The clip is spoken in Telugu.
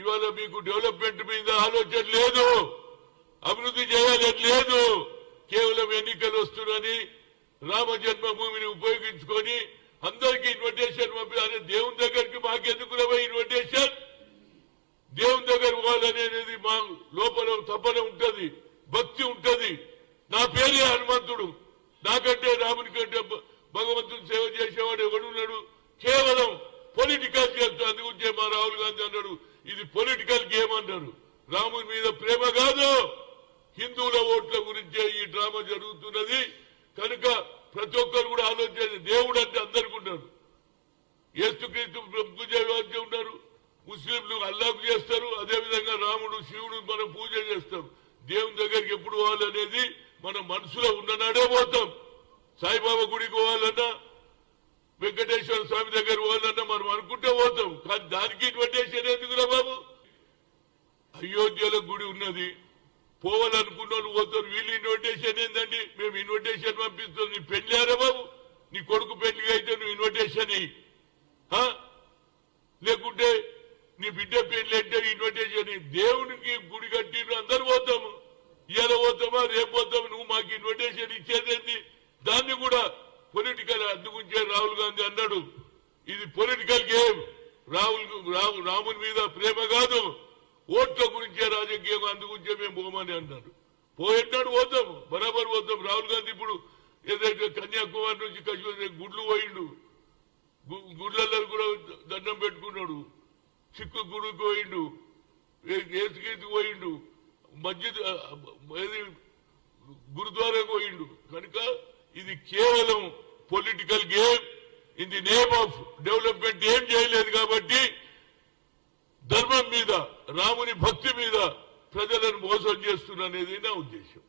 ఇవాళ మీకు డెవలప్మెంట్ మీద ఆలోచన లేదు, అభివృద్ధి చేయాలని లేదు. కేవలం ఎన్నికలు వస్తున్నాయని రామ జన్మభూమిని ఉపయోగించుకొని అందరికీ ఇన్విటేషన్ పంపించాలి. దేవుని దగ్గరికి మాకెందుకు ఇన్విటేషన్? దేవుని దగ్గర పోవాలనేది మా లోపల తపన ఉంటది, భక్తి ఉంటది. నా పేరే హనుమంతుడు, నాకంటే రాముని కంటే భగవంతుని సేవ చేసేవాడు ఎవడున్నాడు? కేవలం పొలిటికల్ చేస్తూ. అందుగురించే మా రాహుల్ గాంధీ అన్నాడు ఇది పొలిటికల్ గేమ్ అన్నారు. రాముని మీద ప్రేమ కాదు, హిందువుల ఓట్ల గురించే ఈ డ్రామా జరుగుతున్నది. కనుక ప్రతి ఒక్కరు కూడా ఆలోచన, దేవుడు అంటే అందరికీ ఉన్నారు. యేసుక్రీస్తు పూజ ఉన్నారు, ముస్లింలు అల్లాహకు చేస్తారు, అదేవిధంగా రాముడు శివుడు మనం పూజ చేస్తాం. దేవుని దగ్గరికి ఎప్పుడు పోవాలనేది మన మనసులో ఉన్ననాడే పోతాం. సాయిబాబా గుడికి పోవాలన్నా, వెంకటేశ్వర స్వామి దగ్గర పోవాలన్నా మనం అనుకుంటే పోతాం. కానీ దానికి ఇన్విటేషన్ ఎందుకురా బాబు? అయోధ్యలో గుడి ఉన్నది, పోవాలనుకున్న వాళ్ళు పోతారు. వీళ్ళు ఇన్విటేషన్ ఏందండి? మేము ఇన్విటేషన్ పంపిస్తాం. నీ పెళ్లియారా బాబు? నీ కొడుకు పెళ్లిగా అయితే నువ్వు ఇన్విటేషన్ లేకుంటే నీ బిడ్డ పెళ్లి అంటే ఇన్విటేషన్. దేవునికి గుడి కట్టిన అందరు పోతాము, ఇవాళ పోతామా రేపు పోతాము. నువ్వు మాకు ఇన్విటేషన్ ఇచ్చేదేంటి? దాన్ని కూడా పొలిటికల్. అందుగుంచే రాహుల్ గాంధీ అన్నాడు ఇది పొలిటికల్ గేమ్. రాముని మీద ప్రేమ కాదు, ఓట్ల గురించే రాజకీయం. అందుగురించే మేము పోమని అన్నాడు. పోయినాడు పోతాము, బరాబర్ పోతాం. రాహుల్ గాంధీ ఇప్పుడు ఏదైతే కన్యాకుమారి నుంచి కశ్మీర్ గుడ్లు పోయిండు, గుడ్లలో కూడా దండం పెట్టుకున్నాడు. సిక్కు గుడికి పోయిండు, ఏసుగీతికి పోయిండు, మస్జిద్ గురుద్వారాకు పోయిండు. కనుక ఇది కేవలం political game. In the name of development ఏం చేయలేదు. కాబట్టి ధర్మం మీద, రాముని భక్తి మీద ప్రజలను మోసం చేస్తున్నది నా ఉద్దేశం.